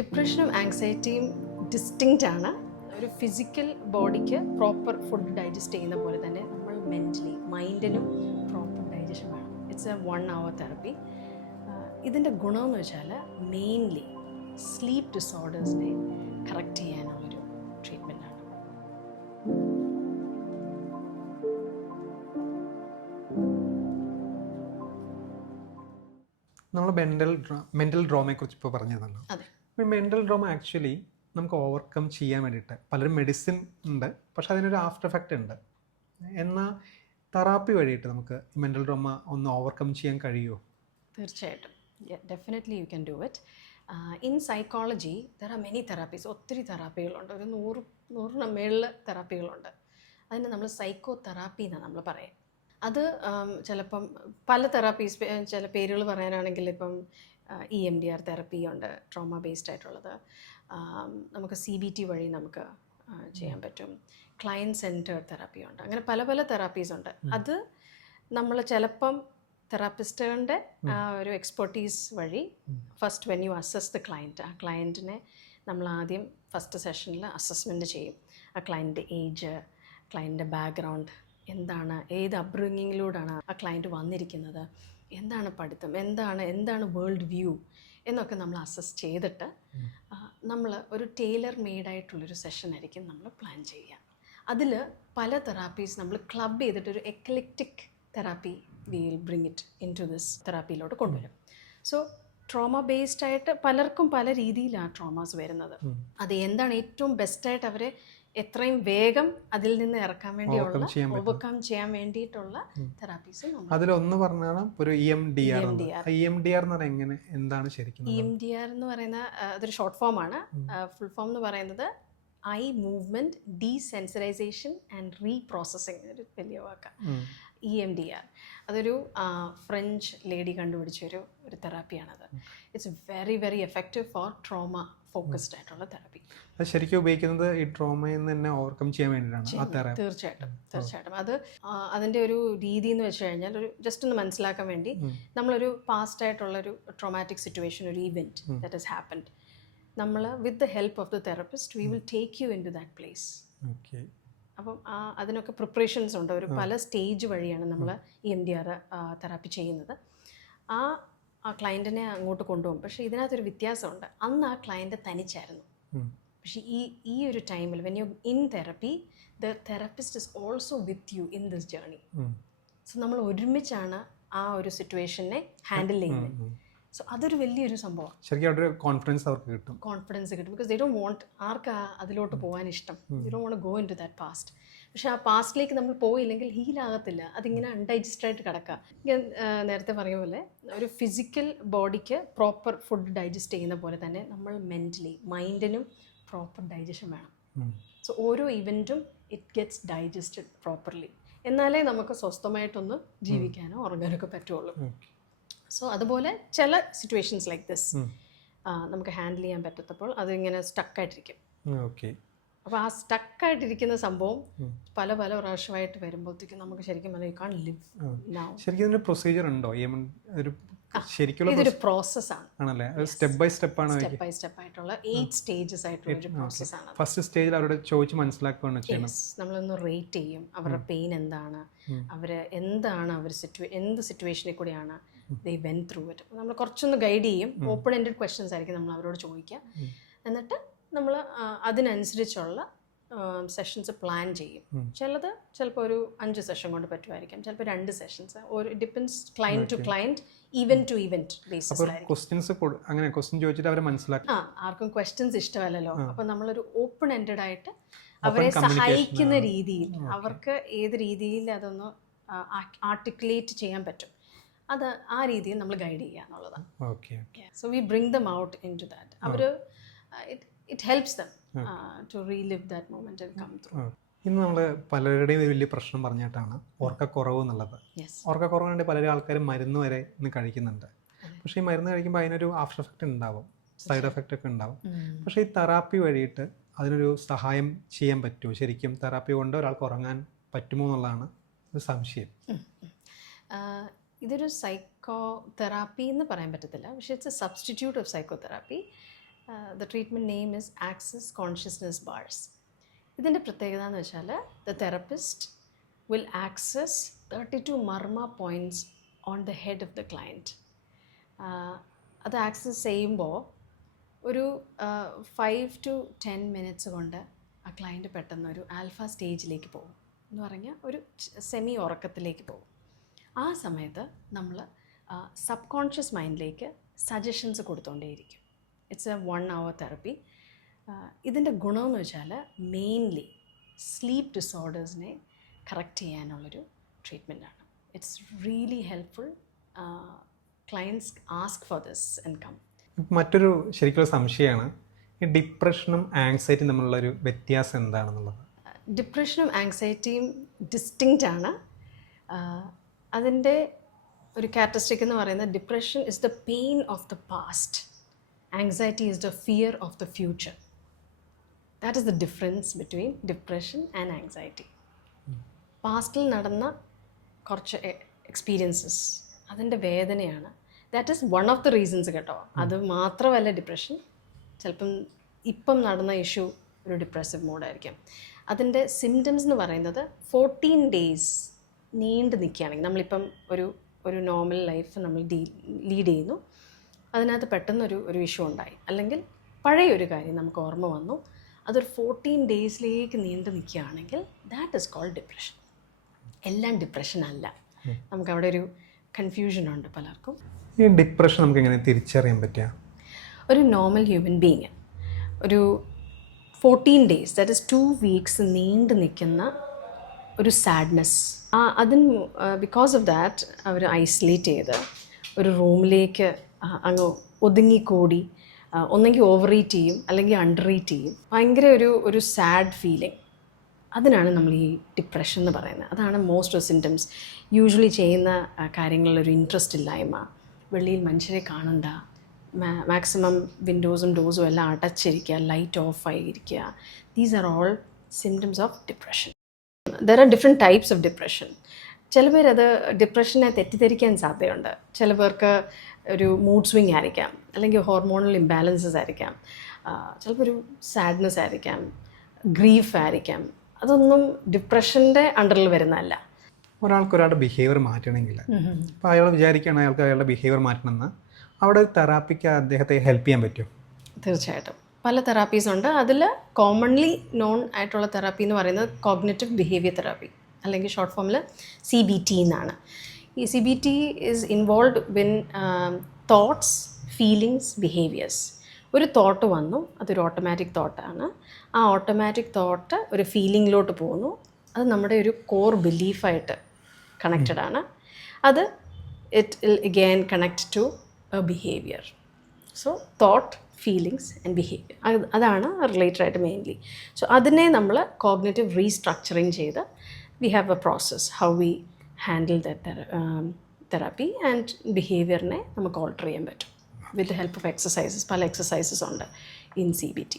ഡിപ്രഷനും ആങ്സൈറ്റിയും distinct ആണ്. ഒരു physical ബോഡിക്ക് പ്രോപ്പർ ഫുഡ് ഡൈജസ്റ്റ് ചെയ്യുന്ന പോലെ തന്നെ നമ്മൾ മെൻ്റലി മൈൻഡിനും പ്രോപ്പർ ഡൈജഷൻ വേണം. It's a 1 hour therapy. ഇതിൻ്റെ ഗുണമെന്ന് വെച്ചാൽ മെയിൻലി സ്ലീപ്പ് ഡിസോർഡേഴ്സിനെ കറക്റ്റ് ചെയ്യാനുള്ളൊരു ട്രീറ്റ്മെൻറ്റാണ്. നമ്മൾ മെൻ്റൽ ഡ്രോമയെക്കുറിച്ച് ഇപ്പോൾ പറഞ്ഞതല്ലോ. അതെ, ഈ മെൻ്റൽ ഡ്രോമ ആക്ച്വലി നമുക്ക് ഓവർകം ചെയ്യാൻ വേണ്ടിയിട്ട് പലരും മെഡിസിൻ ഉണ്ട്, പക്ഷെ അതിനൊരു ആഫ്റ്റർ എഫക്റ്റ് ഉണ്ട്. എന്നാൽ തെറാപ്പി വഴിയിട്ട് നമുക്ക് മെൻ്റൽ ഡ്രോമ ഒന്ന് ഓവർകം ചെയ്യാൻ കഴിയുമോ? തീർച്ചയായിട്ടും. Definitely you can do it. In psychology there are many therapies. ഒത്തിരി തെറാപ്പികളുണ്ട്. ഒരു 100 മേളിൽ തെറാപ്പികളുണ്ട്. അതിന് നമ്മൾ സൈക്കോ തെറാപ്പി എന്നാണ് നമ്മൾ പറയുക. അത് ചിലപ്പം പല തെറാപ്പീസ്, ചില പേരുകൾ പറയാനാണെങ്കിൽ ഇപ്പം EMDR തെറപ്പി ഉണ്ട്, ട്രോമ ബേസ്ഡ് ആയിട്ടുള്ളത്. നമുക്ക് CBT വഴി നമുക്ക് ചെയ്യാൻ പറ്റും. ക്ലയൻറ്റ് സെൻറ്റേർഡ് തെറാപ്പി ഉണ്ട്. അങ്ങനെ പല പല തെറാപ്പീസ് ഉണ്ട്. അത് നമ്മൾ ചിലപ്പം തെറാപ്പിസ്റ്റുകളുടെ ഒരു എക്സ്പെർട്ടീസ് വഴി first when you assess the client, ആ ക്ലയൻറ്റിനെ നമ്മൾ ആദ്യം ഫസ്റ്റ് സെഷനിൽ അസസ്മെൻറ്റ് ചെയ്യും. ആ ക്ലയൻറ്റിൻ്റെ ഏജ്, ക്ലയൻറ്റിൻ്റെ ബാക്ക്ഗ്രൗണ്ട് എന്താണ്, ഏത് അപ്ബ്രിങ്ങിങ്ങിലൂടെയാണ് ആ ക്ലയൻറ്റ് വന്നിരിക്കുന്നത്, എന്താണ് പഠിത്തം, എന്താണ് വേൾഡ് വ്യൂ എന്നൊക്കെ നമ്മൾ അസസ് ചെയ്തിട്ട് നമ്മൾ ഒരു ടൈലർ മെയ്ഡായിട്ടുള്ളൊരു സെഷൻ ആയിരിക്കും നമ്മൾ പ്ലാൻ ചെയ്യുക. അതിൽ പല തെറാപ്പീസ് നമ്മൾ ക്ലബ് ചെയ്തിട്ടൊരു eclectic therapy will bring it in to this തെറാപ്പിയിലോട്ട് കൊണ്ടുവരും. സോ ട്രോമ ബേസ്ഡ് ആയിട്ട് പലർക്കും പല രീതിയിലാണ് ട്രോമാസ് വരുന്നത്. അത് എന്താണ് ഏറ്റവും ബെസ്റ്റായിട്ട് അവരെ എത്രയും വേഗം അതിൽ നിന്ന് ഇറക്കാൻ വേണ്ടിയുള്ള, ഓവർകം ചെയ്യാൻ വേണ്ടിയിട്ടുള്ള തെറാപ്പീസ്. അതിലൊന്ന് പറഞ്ഞാണ് ഒരു EMDR. EMDR എന്ന് പറയുന്നത് എന്താണ് ശരിക്കും? EMDR എന്ന് പറയുന്ന അതൊരു ഷോർട്ട് ഫോം ആണ്. ഫുൾ ഫോം എന്ന് പറയുന്നത് eye movement desensitisation and reprocessing. ഒരു വലിയ വാക്കാണ് EMDR. അതൊരു ഫ്രഞ്ച് ലേഡി കണ്ടുപിടിച്ചൊരു തെറാപ്പിയാണത്. It's very very effective for trauma focused ആയിട്ടുള്ള തെറാപ്പി. അത് ശരിക്കും ഉപയോഗിക്കുന്നത് ഈ ട്രോമയിൽ നിന്ന് തന്നെ ഓവർകം ചെയ്യാൻ വേണ്ടിയിട്ടാണ്. തീർച്ചയായിട്ടും. അത് അതിൻ്റെ ഒരു രീതി എന്ന് വെച്ച് കഴിഞ്ഞാൽ, ഒരു ജസ്റ്റ് ഒന്ന് മനസ്സിലാക്കാൻ വേണ്ടി, നമ്മളൊരു പാസ്റ്റ് ആയിട്ടുള്ളൊരു ട്രോമാറ്റിക് സിറ്റുവേഷൻ, ഒരു ഇവൻറ്റ് ദാറ്റ് ഹസ് ഹാപ്പൻഡ്, നമ്മൾ with the help of the therapist we will take you into that place. അപ്പം അതിനൊക്കെ പ്രിപ്പറേഷൻസ് ഉണ്ട്. ഒരു പല സ്റ്റേജ് വഴിയാണ് നമ്മൾ EMDR തെറാപ്പി ചെയ്യുന്നത്. ആ ക്ലയൻറ്റിനെ അങ്ങോട്ട് കൊണ്ടുപോകും. പക്ഷേ ഇതിനകത്തൊരു വ്യത്യാസമുണ്ട്. അന്ന് ആ ക്ലയൻറ്റ് തനിച്ചായിരുന്നു. പക്ഷേ ഈ ഒരു ടൈമിൽ when you in therapy, the therapist is also with you in this journey. So നമ്മൾ ഒരുമിച്ചാണ് ആ ഒരു സിറ്റുവേഷനെ ഹാൻഡിൽ ചെയ്യുന്നത്. സോ അതൊരു വലിയൊരു സംഭവം. ശരിക്കും കോൺഫിഡൻസ് അവർക്ക് കിട്ടും. ബിക്കോസ് ദേ ഡോണ്ട് വാണ്ട്, ആർക്കാ അതിലോട്ട് പോകാൻ ഇഷ്ടം? They don't want go into that past. പക്ഷെ ആ പാസ്റ്റിലേക്ക് നമ്മൾ പോയില്ലെങ്കിൽ ഹീലാകത്തില്ല. അതിങ്ങനെ അൺഡൈജസ്റ്റഡ് ആയിട്ട് കിടക്കുക. ഞാൻ നേരത്തെ പറഞ്ഞ പോലെ ഒരു ഫിസിക്കൽ ബോഡിക്ക് പ്രോപ്പർ ഫുഡ് ഡൈജസ്റ്റ് ചെയ്യുന്ന പോലെ തന്നെ നമ്മൾ മെൻ്റലി മൈൻഡിനും പ്രോപ്പർ ഡൈജഷൻ വേണം. സോ ഓരോ ഇവൻറ്റും ഇറ്റ് ഗെറ്റ്സ് ഡൈജസ്റ്റഡ് പ്രോപ്പർലി. എന്നാലേ നമുക്ക് സ്വസ്ഥമായിട്ടൊന്ന് ജീവിക്കാനോ ഉറങ്ങാനൊക്കെ പറ്റുള്ളൂ. സോ അതുപോലെ ചില സിറ്റുവേഷൻസ് ലൈക്ക് ദിസ് നമുക്ക് ഹാൻഡിൽ ചെയ്യാൻ പറ്റത്തപ്പോൾ അതിങ്ങനെ സ്റ്റക്കായിട്ടിരിക്കും. അപ്പോൾ ആ സ്റ്റക്കായിട്ടിരിക്കുന്ന സംഭവം പല പ്രാവശ്യമായിട്ട് വരുമ്പോഴത്തേക്കും നമുക്ക് ശരിക്കും ശരിക്കും പ്രൊസീജിയർ ഉണ്ടോ? ഇതൊരു പ്രോസസ്സാണ്. സ്റ്റെപ്പ് ബൈ സ്റ്റെപ്പ് ആയിട്ടുള്ള 8 സ്റ്റേജസ് ആയിട്ടുള്ള ഒരു പ്രോസസ്സാണ്. ഫസ്റ്റ് സ്റ്റേജിൽ അവരോട് ചോദിച്ച് മനസ്സിലാക്കുകയാണ് ചെയ്യണം. നമ്മളൊന്ന് റേറ്റ് ചെയ്യും. അവരുടെ പെയിൻ എന്താണ്, അവർ എന്താണ്, അവർ എന്ത് സിറ്റുവേഷനിൽ കൂടിയാണ് they went through it. നമ്മൾ കുറച്ചൊന്ന് ഗൈഡ് ചെയ്യും. ഓപ്പൺ എൻഡഡ് ക്വസ്റ്റ്യൻസ് ആയിരിക്കും നമ്മൾ അവരോട് ചോദിക്കുക. എന്നിട്ട് നമ്മൾ അതിനനുസരിച്ചുള്ള സെഷൻസ് പ്ലാൻ ചെയ്യും. ചിലപ്പോൾ ഒരു 5 സെഷൻ കൊണ്ട് പറ്റുമായിരിക്കും, ചിലപ്പോൾ 2 സെഷൻസ്. ഒരു depends client to client, event to event ബേസിസിലായിരിക്കും. ആർക്കും ക്വസ്റ്റ്യൻസ് ഇഷ്ടമല്ലല്ലോ. അപ്പോൾ നമ്മളൊരു ഓപ്പൺ എൻഡഡ് ആയിട്ട് അവരെ സഹായിക്കുന്ന രീതിയിൽ, അവർക്ക് ഏത് രീതിയിൽ അതൊന്ന് ആർട്ടിക്കുലേറ്റ് ചെയ്യാൻ പറ്റും, അത് ആ രീതിയിൽ നമ്മൾ ഗൈഡ് ചെയ്യുക എന്നുള്ളതാണ്. So we bring them out into that. അവർ it helps them to relive that moment and come through. ഇന്ന് നമ്മൾ പലരുടെയും വലിയ പ്രശ്നം പറഞ്ഞിട്ടാണ് ഉറക്കക്കുറവ് എന്നുള്ളത്. ഉറക്കക്കുറവുകൊണ്ട് പല ആൾക്കാരും മരുന്ന് വരെ ഇന്ന് കഴിക്കുന്നുണ്ട്. പക്ഷേ ഈ മരുന്ന് കഴിക്കുമ്പോൾ അതിനൊരു ആഫ്റ്റർ എഫക്റ്റ് ഉണ്ടാവും, സൈഡ് എഫക്റ്റ് ഒക്കെ ഉണ്ടാവും. പക്ഷേ ഈ തെറാപ്പി വഴിയിട്ട് അതിനൊരു സഹായം ചെയ്യാൻ പറ്റുമോ? ശരിക്കും തെറാപ്പി കൊണ്ട് ഒരാൾക്ക് ഉറങ്ങാൻ പറ്റുമോ എന്നുള്ളതാണ് ഒരു സംശയം. ഇതൊരു സൈക്കോ തെറാപ്പി എന്ന് പറയാൻ പറ്റത്തില്ല, പക്ഷേ it's A substitute of psycho therapy. The treatment name is access consciousness bars. ഇതിൻ്റെ പ്രത്യേകത എന്ന് വെച്ചാൽ the therapist will access 32 marma points on the head of the client. അത് ആക്സസ് ചെയ്യുമ്പോൾ ഒരു 5 to 10 മിനിറ്റ്സ് കൊണ്ട് ആ ക്ലയൻറ്റ് പെട്ടെന്ന് ഒരു ആൽഫ സ്റ്റേജിലേക്ക് പോകും, എന്ന് പറഞ്ഞാൽ ഒരു സെമി ഉറക്കത്തിലേക്ക് പോകും. ആ സമയത്ത് നമ്മൾ സബ് കോൺഷ്യസ് മൈൻഡിലേക്ക് സജഷൻസ് കൊടുത്തുകൊണ്ടേയിരിക്കും. It's a 1 hour therapy. ഇതിൻ്റെ ഗുണമെന്ന് വെച്ചാൽ മെയിൻലി സ്ലീപ്പ് ഡിസോർഡേഴ്സിനെ കറക്റ്റ് ചെയ്യാനുള്ളൊരു ട്രീറ്റ്മെൻറ്റാണ്. It's really helpful. Clients ask for this and come. മറ്റൊരു ശരിക്കുള്ള സംശയമാണ്, ഈ ഡിപ്രഷനും ആങ്സൈറ്റിയും തമ്മിലുള്ളൊരു വ്യത്യാസം എന്താണെന്നുള്ളത്. ഡിപ്രഷനും ആങ്സൈറ്റിയും ഡിസ്റ്റിങ്ക്റ്റ് ആണ്. അതിൻ്റെ ഒരു ക്യാരക്ടറിസ്റ്റിക് എന്ന് പറയുന്നത് depression is the pain of the past, anxiety is the fear of the future. That is the difference between depression and anxiety. പാസ്റ്റിൽ നടന്ന കുറച്ച് എക്സ്പീരിയൻസസ്, അതിൻ്റെ വേദനയാണ്. That is one of the reasons കേട്ടോ. അത് മാത്രമല്ല ഡിപ്രഷൻ. ചിലപ്പം ഇപ്പം നടന്ന ഇഷ്യൂ ഒരു ഡിപ്രസീവ് മൂഡായിരിക്കും. അതിൻ്റെ സിംറ്റംസ് എന്ന് പറയുന്നത് 14 days നീണ്ടു നിൽക്കുകയാണെങ്കിൽ, നമ്മളിപ്പം ഒരു നോർമൽ ലൈഫ് നമ്മൾ ലീഡ് ചെയ്യുന്നു, അതിനകത്ത് പെട്ടെന്നൊരു ഇഷ്യൂ ഉണ്ടായി, അല്ലെങ്കിൽ പഴയൊരു കാര്യം നമുക്ക് ഓർമ്മ വന്നു, അതൊരു 14 daysലേക്ക് നീണ്ടു നിൽക്കുകയാണെങ്കിൽ ദാറ്റ് ഈസ് കോൾഡ് ഡിപ്രഷൻ. എല്ലാം ഡിപ്രഷൻ അല്ല. നമുക്കവിടെ ഒരു കൺഫ്യൂഷനുണ്ട് പലർക്കും. ഈ ഡിപ്രഷൻ നമുക്ക് എങ്ങനെ തിരിച്ചറിയാൻ പറ്റുക? ഒരു നോർമൽ ഹ്യൂമൻ ബീങ് ഒരു 14 days, ദാറ്റ് ഇസ് 2 weeks നീണ്ടു നിൽക്കുന്ന ഒരു സാഡ്നെസ്, അതിന് ബിക്കോസ് ഓഫ് ദാറ്റ് അവർ ഐസൊലേറ്റ് ചെയ്ത് ഒരു റൂമിലേക്ക് അങ്ങ് ഒതുങ്ങിക്കൂടി ഒന്നെങ്കിൽ ഓവർ ഈറ്റ് ചെയ്യും അല്ലെങ്കിൽ അണ്ടർ ഈറ്റ് ചെയ്യും. ഭയങ്കര ഒരു സാഡ് ഫീലിംഗ്. അതിനാണ് നമ്മൾ ഈ ഡിപ്രഷൻ എന്ന് പറയുന്നത്. അതാണ് മോസ്റ്റ് ഓഫ് സിംറ്റംസ്. യൂഷ്വലി ചെയ്യുന്ന കാര്യങ്ങളിലൊരു ഇൻട്രസ്റ്റ് ഇല്ലായ്മ, വെളിയിൽ മനുഷ്യരെ കാണണ്ട, മാക്സിമം വിൻഡോസും ഡോസും എല്ലാം അടച്ചിരിക്കുക, ലൈറ്റ് ഓഫ് ആയിരിക്കുക. These are all symptoms of depression. There are different types of depression. ചില പേരത് ഡിപ്രഷനെ തെറ്റിദ്ധരിക്കാൻ സാധ്യതയുണ്ട്. ചില പേർക്ക് ഒരു മൂഡ് സ്വിങ് ആയിരിക്കാം, അല്ലെങ്കിൽ ഹോർമോണൽ ഇംബാലൻസസ് ആയിരിക്കാം, ചിലപ്പോൾ ഒരു സാഡ്നെസ് ആയിരിക്കാം, ഗ്രീഫ് ആയിരിക്കാം. അതൊന്നും ഡിപ്രഷൻ്റെ അണ്ടറിൽ വരുന്നതല്ല. ഒരാളുടെ ബിഹേവിയർ മാറ്റണമെങ്കിൽ, അപ്പോൾ അയാൾ വിചാരിക്കുകയാണ് അയാളുടെ ബിഹേവിയർ മാറ്റണമെന്ന്, അവിടെ തെറാപ്പിക്ക് അദ്ദേഹത്തെ ഹെൽപ്പ് ചെയ്യാൻ പറ്റും? തീർച്ചയായിട്ടും പല തെറാപ്പീസ് ഉണ്ട്. അതിൽ കോമൺലി നോൺ ആയിട്ടുള്ള തെറാപ്പി എന്ന് പറയുന്നത് കോഗ്നിറ്റീവ് ബിഹേവിയർ തെറാപ്പി, അല്ലെങ്കിൽ ഷോർട്ട് ഫോമിൽ CBT എന്നാണ്. ഈ CBT is involve win thoughts, feelings, behaviours. ഒരു തോട്ട് വന്നു, അതൊരു ഓട്ടോമാറ്റിക് തോട്ടാണ്. ആ ഓട്ടോമാറ്റിക് തോട്ട് ഒരു ഫീലിങ്ങിലോട്ട് പോകുന്നു. അത് നമ്മുടെ ഒരു കോർ ബിലീഫായിട്ട് കണക്റ്റഡ് ആണ്. അത് it will again connect to a behaviour. So thought, feelings and behaviour, അതാണ് റിലേറ്റഡ് ആയിട്ട് മെയിൻലി. സോ അതിനെ നമ്മൾ കോഗ്നിറ്റീവ് റീസ്ട്രക്ചറിങ് ചെയ്ത് we have a process how we handle that therapy and ബിഹേവിയറിനെ നമുക്ക് ഓൾട്ടർ ചെയ്യാൻ പറ്റും with the help of exercises. പല എക്സസൈസസ് ഉണ്ട് ഇൻ CBT.